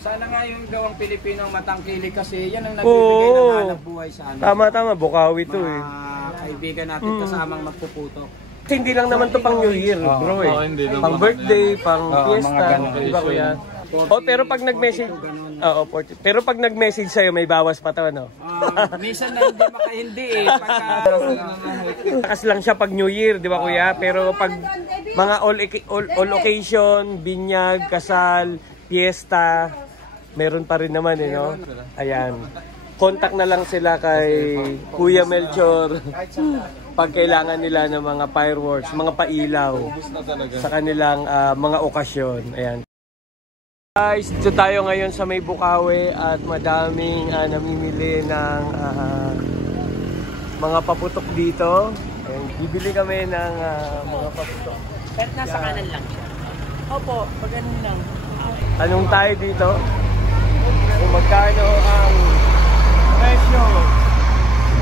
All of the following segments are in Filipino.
Sana nga yung gawang Pilipino matangkilik kasi yan ang nagbibigay ng hanap buhay sa amin. Tama, Bukawi to eh. Kaibigan natin kasamang magpuputok. Kasi hindi lang naman to pang New Year, bro eh. Pang birthday, pang fiesta, di ba kuya? Pero pag nag-message, pero pag nag-message sa'yo, may bawas pa to, no? Minsan na hindi makahindi eh. Kasi lang siya pag New Year, di ba kuya? Pero pag mga all occasion, binyag, kasal, fiesta, meron pa rin naman eh, no? Ayan. Contact na lang sila kay Kuya Melchor pag kailangan nila ng mga fireworks, mga pailaw sa kanilang mga okasyon. Ayan. Guys, dito tayo ngayon sa may Bukawi at madaming namimili ng mga paputok dito. Ayan, bibili kami ng mga paputok. Kahit nasa kanan lang siya. Opo, pag ganun lang. Tanong tayo dito kung magkano ang presyo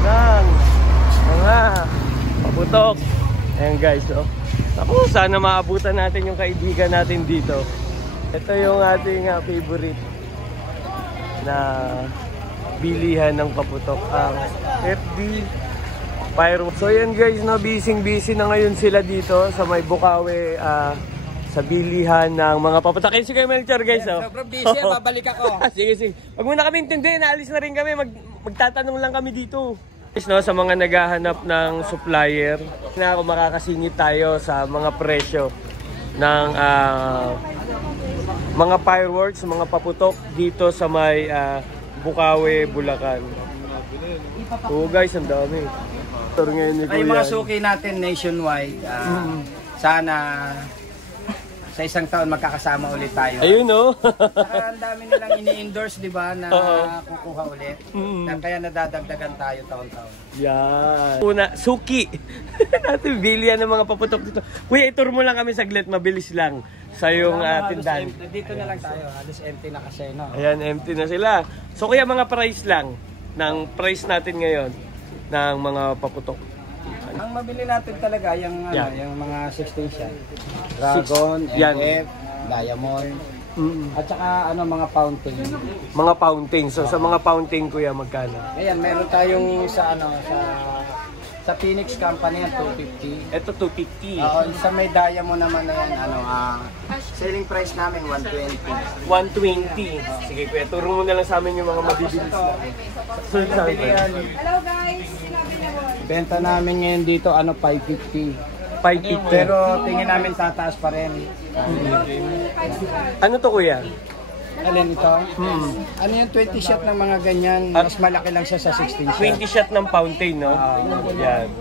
ng mga paputok. Ayan guys, no? Ako, sana maabutan natin yung kaibigan natin dito. Ito yung ating favorite na bilihan ng paputok, ang FD Fireworks. So yan guys, no, busy na ngayon sila dito sa may Bukawi, sa bilihan ng mga paputok. Kasi kayo Melchor guys, oh. Sobrang busy, babalik ako. Sige. Wag muna kami intindihin, naalis na rin kami, magtatanong lang kami dito. No, sa mga naghahanap ng supplier, na ako makakasingit tayo sa mga presyo ng mga fireworks, mga paputok dito sa may Bukawi, Bulacan. Oo guys, ang dami. Ay mga suki natin nationwide, sana sa isang taon magkakasama ulit tayo. Ayun, no? Saka ang dami nilang ini-endorse, di ba, na kukuha ulit. Kaya nadadagdagan tayo taon-taon. Yan. Una, suki. Natin bilihan ng mga paputok dito. Kuya, itur mo lang kami saglit, mabilis lang sa yung tindahan. Dito na lang tayo, halos empty na kasi, no? Ayan, empty na sila. So kuya, mga price lang ng price natin ngayon ng mga paputok. Ang mabili natin talaga yung yung mga 16 shot. Dragon, MF, Diamond, at saka mga fountain. Mga fountain. So sa mga fountain kuya, magkano? Ayan, meron tayong sa Phoenix Company yan 250. Ito 250. Sa may Diamond naman na yan, selling price namin 120. 120. Sige kuya, turo mo na lang sa amin yung mga mabibilis na. Hello guys! Benta namin ngayon dito 550. 550. Pero tingin namin tataas pa rin. Ano to kuya? Alin ito? Ano yung 20 shot ng mga ganyan? Mas malaki lang siya sa 16 shot. 20 shot ng fountain, no? Yan.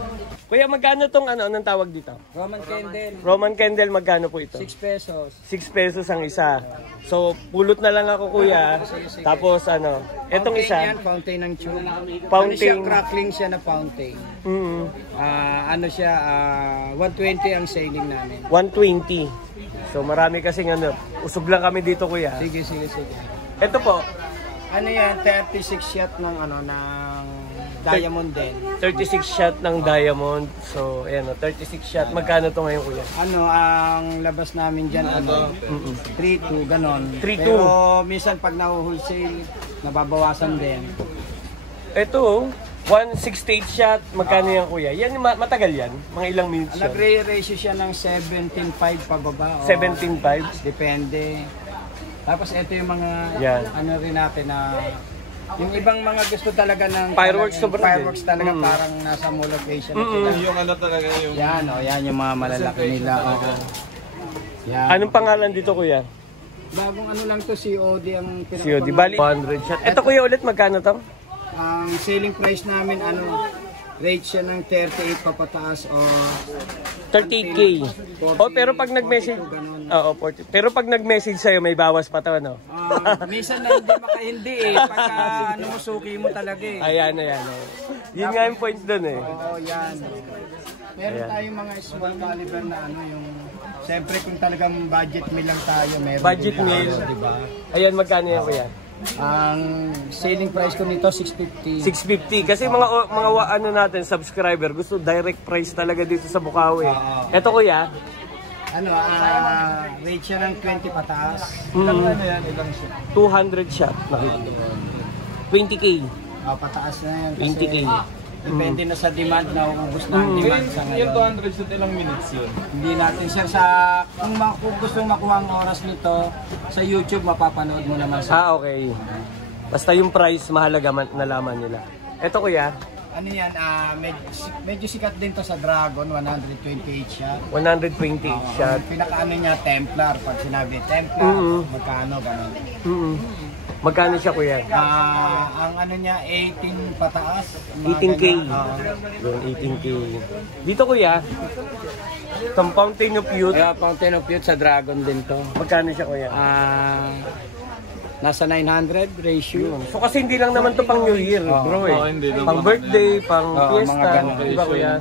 Kuya, magkano tong anong tawag dito? Roman candle. Roman candle, magkano po ito? 6 pesos. 6 pesos ang isa. So, pulot na lang ako kuya. Tapos etong isa. Yan, fountain ng tube. Fountain. Crackling siya na fountain. 120 ang selling namin. 120. So, marami kasing usog lang kami dito kuya. Sige. Ito po. Ano yan, 36 shot ng Diamond din. 36 shot ng Diamond. So, ayan 36 shot. Magkano to ngayon kuya? Ang labas namin dyan, 3-2, ganon. 3-2. Pero minsan pag na-wholesale, nababawasan din. Ito, 168 shot. Magkano yan kuya? Yan, matagal yan? Mga ilang minutes yan? Nagre-ratio siya ng 17.5 pababa. 17.5? Depende. Tapos ito yung mga, rin natin na, yung ibang mga gusto talaga ng fireworks talaga parang nasa mall location. Yung talaga yung... Yan yung mga malalaki nila. Yan. Anong pangalan dito kuya? Bagong lang to, COD ang COD, bali 100 shot. Ito kuya ulit, magkano to? Ang selling price namin, rate siya ng 38 papataas o 38K. Pero pag nag-message, pero pag nag-message sa'yo, may bawas pa to, no? Minsan na hindi makahindi eh. Pagka musuki mo talaga eh. Ayan. Yun nga yung point dun eh. Yan. Meron tayong mga small caliber na yung... Siyempre kung talagang budget meal lang tayo, meron. Budget meal, diba? Ayan, magkano yan kuya? Ang selling price ko nito 650. 650 kasi mga natin subscriber gusto direct price talaga dito sa Bukawi. Ito kuya, Ano, rate siya ng 20 pataas. Ilang ano yan? Ilang siya? 200 shot. 20K. Pataas na yan. 20K. Depende na sa demand na ubus na ang demand sa ngayon. Yung 200 shot, ilang minutes yun? Hindi natin sir kung gusto makuha ang oras nito sa YouTube, mapapanood mo naman sa Okay. Basta yung price, mahalaga nalaman nila. Ito kuya, ano yan, medyo sikat din to sa Dragon, 128 siya. 128 shot. Ang pinakaano niya, Templar. Pag sinabi Templar, magkano, gano'n. Magkano siya kuya? Ang ano niya, 18 pataas. 18K. Yung 18K. Dito kuya, itong Fountain of Youth. Kaya Fountain of Youth sa Dragon din to. Magkano siya kuya? Nasa 900 ratio. So kasi hindi lang naman to pang New Year, bro hindi lang. Pang birthday, pang mga fiesta, ganun. di ba kuya?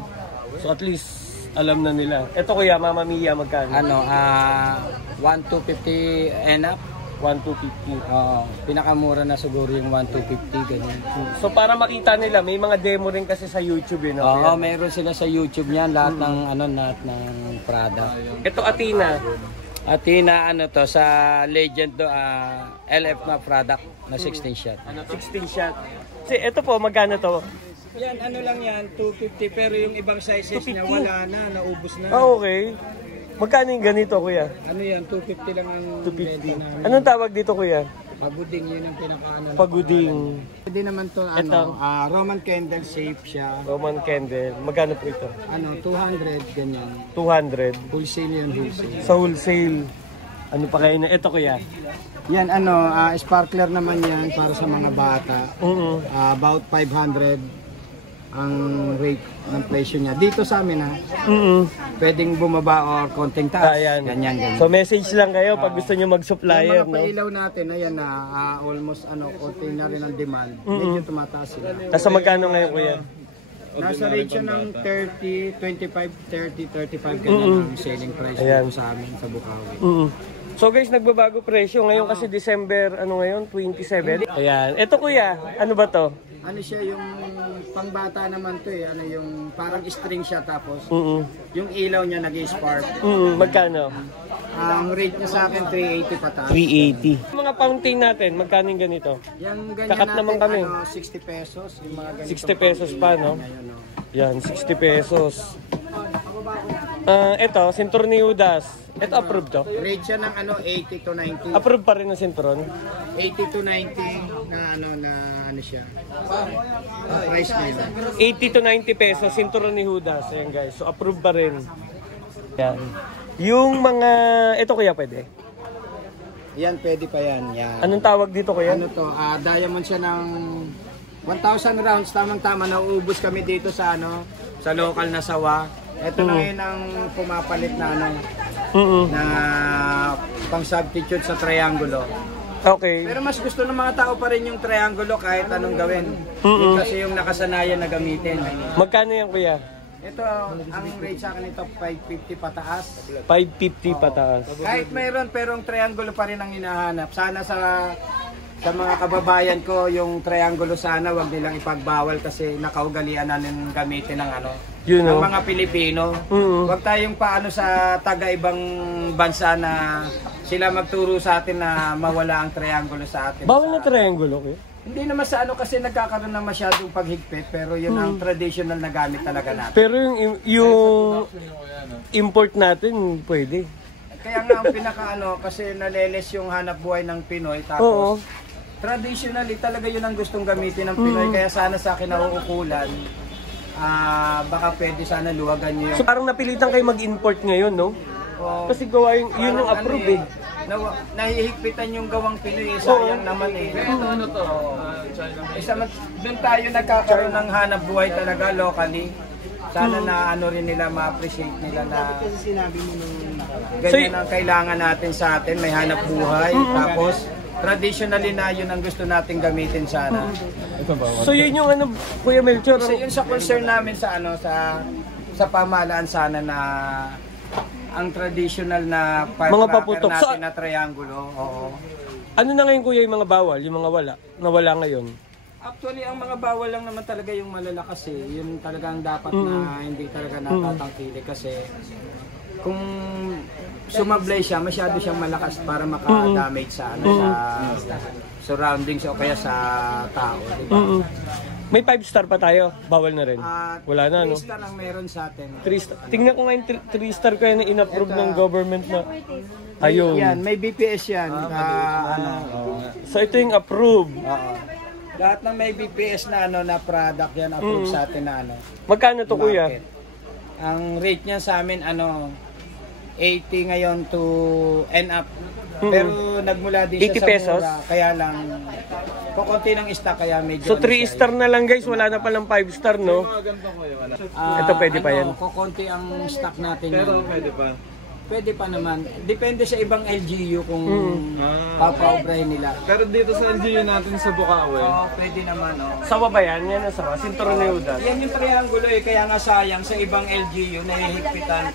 So at least alam na nila. Ito kuya, Mama Mia, magkano? 1,250 and up. 1,250. Pinakamura na siguro yung 1,250 ganyan. So para makita nila, may mga demo rin kasi sa YouTube, no? Oo, meron sila sa YouTube niyan lahat ng lahat ng product. Ito Athena. Athena to sa Legend LF na product na 16 shot. 16 shot. Kasi ito po, magkano to? Yan, ano lang yan, 250 pero yung ibang sizes niya 250. wala na, naubos na. Okay. Magkano yung ganito, kuya? Ano yan, 250 lang ang 250. benta namin. Anong tawag dito, kuya? Paguding, yun ang pinakaano. Paguding. Pwede naman to, Roman candle shape siya. Roman candle. Magkano po ito? 200, ganyan. 200. Wholesale yun, wholesale. Sa wholesale. Ano pa kayo na? Ito, kuya. Yan, sparkler naman yan para sa mga bata. About 500 ang rate ng presyo niya. Dito sa amin pwedeng bumaba or konting taas. Ayan. Ganyan. So message lang kayo pag gusto nyo mag-supplier, Yung mga pailaw natin, ayan na, almost konting na rin ang demand. Medyo tumataas sila. Nasa magkano ngayon, kuya? Nasa rate siya ng 30, 25, 30, 35 ganyan ang selling price dito sa amin sa Bukawi. So guys, nagbabago presyo. Ngayon kasi December, 27. Ayan. Ito kuya, ano ba to? Ano siya yung pangbata naman to yung parang string siya tapos yung ilaw niya nag-spark. Magkano? Ang rate niya sa akin 380 pataas. 380. Yung mga fountain natin, magkano yung ganito? Yung ganyan Kakat natin, naman kami. 60 pesos. Yung mga ganito. 60 pesos pa, no? Yan, 60 pesos. Ito, sinturon ni Judas. Ito approved to? Rate siya ng 80 to 90. Approved pa rin ng sinturon? 80 to 90 na ano siya. Price na yun. 80 to 90 pesos, sinturon ni Judas. Ayan guys, so approved pa rin. Yan. Yung mga, ito kuya pwede? Yan, pwede pa yan. Anong tawag dito kuya? Ano to? Diamond siya ng 1,000 rounds. Tamang-tama, nauubos kami dito sa sa local na sawa. Ito na yun ang pumapalit na na pang substitute sa triangulo. Okay. Pero mas gusto ng mga tao pa rin yung triangulo kahit anong gawin. Kasi yung nakasanayan na gamitin. Magkano yan kuya? Ito, ang rate sa akin ito 550 pataas. 550 pataas. Kahit mayroon pero ang triangulo pa rin ang hinahanap. Sana sa mga kababayan ko yung triangulo sana wag nilang ipagbawal kasi nakaugalian na rin gamitin ng ng mga Pilipino. Wag tayong paano sa taga-ibang bansa na sila magturo sa atin na mawala ang triangulo sa atin. Bawal na triangulo kuya? Hindi naman sa kasi nagkakaroon ng masyadong paghigpit pero yun ang traditional na gamit talaga natin. Pero yung import natin pwede. Kaya nga ang pinaka kasi naleles yung hanap buhay ng Pinoy tapos traditionally talaga yun ang gustong gamitin ng Pinoy kaya sana sa akin nauukulan baka pwede sana luwagan niyo. So parang napilitan kayo mag-import ngayon, no? Kasi gawa yun yung approve nahihigpitan yung gawang Pinoy, sayang naman doon tayo nagkakaroon ng hanap buhay talaga locally. Sana na rin nila ma-appreciate nila na sinabi mo nung ganyan ang kailangan natin sa atin, may hanap buhay tapos traditionally na yun ang gusto nating gamitin sana. So yun yung Kuya Melchor. So yun sa concern namin sa sa pamahalaan sana na ang traditional na mga paputok natin na triangulo. Ano na ngayon kuya yung mga bawal, yung mga nawala ngayon? Actually, ang mga bawal lang naman talaga yung malalakas Yun talagang dapat na hindi talaga natatangkili kasi kung sumablay siya, masyado siyang malakas para maka-damage sa sa surroundings o kaya sa tao, di ba? May 5-star pa tayo, bawal na rin. Wala na, no? 3 star ang meron sa atin. 3-star. Tingnan ko nga yung 3-star ko yan na in-approve ng government na. Ayun. Yan, may BPS yan. So ito yung approve. Lahat ng may BPS na na product yan approve sa atin na Magkano to, kuya? market. Ang rate niya sa amin 80 ngayon to end up. Pero nagmula din 80 siya sa pesos? mura, kaya lang kukunti ng stock kaya medyo So 3-star na lang guys, wala na palang 5-star, no? Ito pwede pa yan. Kukunti ang stock natin. Pero yan. pwede pa. Pwede pa naman. Depende sa ibang LGU kung papaobrahin nila. Pero dito sa LGU natin sa Bukawi, Pwede naman. Sawa ba yan? Yan ang sawa. Sinturon ni Udas. Yan yung triangulo kaya nga sayang sa ibang LGU nahihigpitan.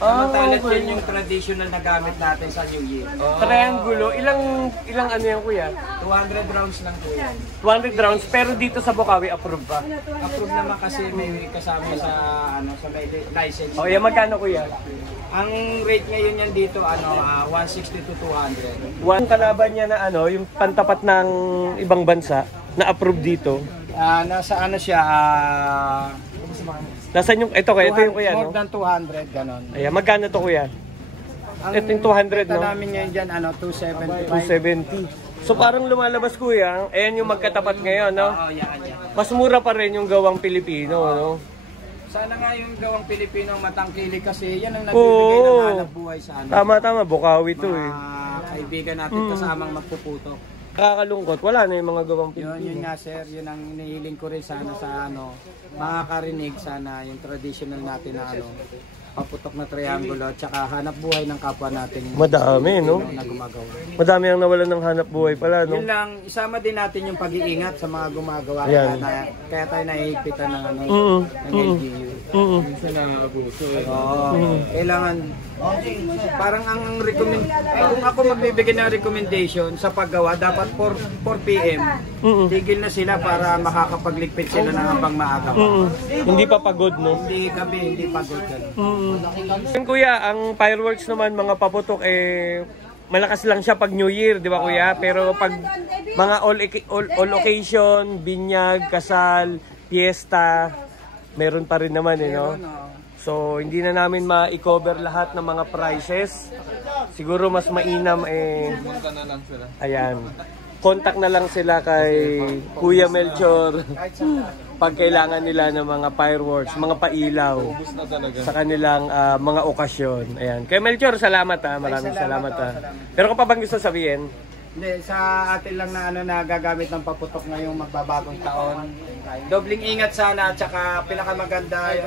Samantala yan yung traditional na gamit natin sa New Year. Triangulo. Ilang ano yan, kuya? 200 rounds lang po yan. 200 rounds, pero dito sa Bukawi, approve ba? Approve naman kasi may kasama sa sa may license. O, yan magkano, kuya? Ang rate ngayon yan dito 160 to 200. One kalaban niya na yung pantapat ng ibang bansa na approve dito. Nasa siya Nasaan yung ito yung kuya, more no? than 200 ganon. Ayan, magkano to, kuya? Ang Ito yung 200, no? namin ngayon dyan 275. 270. So parang lumalabas, kuya. Ayan yung magkatapat ngayon, no? Yan. Mas mura pa rin yung gawang Pilipino, no? Sana nga yung gawang Pilipino matangkilik kasi yan ang nagbibigay ng hanap buhay sa Tama, Bukawi to eh. Kaibigan natin kasamang magpuputo. Nakakalungkot, wala na yung mga gawang Pilipino. Yun nga sir, yun ang hinihiling ko rin sana sa makakarinig sana yung traditional natin na paputok na triangulo at saka hanap buhay ng kapwa natin. Madami, no? Na gumagawa. Madami ang nawalan ng hanap buhay pala, no? Yun lang, isama din natin yung pag-iingat sa mga gumagawa. Yan. Kaya tayo nahihigpitan ng ng LGU. minsan na-abuso eh. Kailangan, parang ang kung ako magbibigay ng recommendation sa paggawa, dapat 4 PM, tigil na sila para makakapagligpit sila ng habang maaga. Hindi pa pagod, no? Hindi gabi, hindi pagod yan. Yung kuya, ang fireworks naman, mga paputok, malakas lang siya pag New Year, di ba kuya? Pero pag mga all occasion, binyag, kasal, fiesta, meron pa rin naman, no? So, hindi na namin ma-cover lahat ng mga prices. Siguro mas mainam, Punta na lang sila. ayan, contact na lang sila kay Kuya Melchor pag kailangan nila ng mga fireworks, mga pailaw Bus na talaga. sa kanilang mga okasyon. Ayan. Kay Melchor, salamat ha. Maraming salamat ha. Pero kung pa bang gusto sabihin? Hindi, sa atin lang na na gagamit ng paputok ngayong magbabagong taon. Dobling ingat sana at saka pinakamaganda,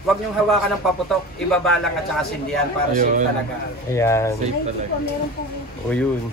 huwag niyong hawakan ng paputok, ibaba lang at saka sindihan para safe talaga. Ayan. Safe talaga. O yun.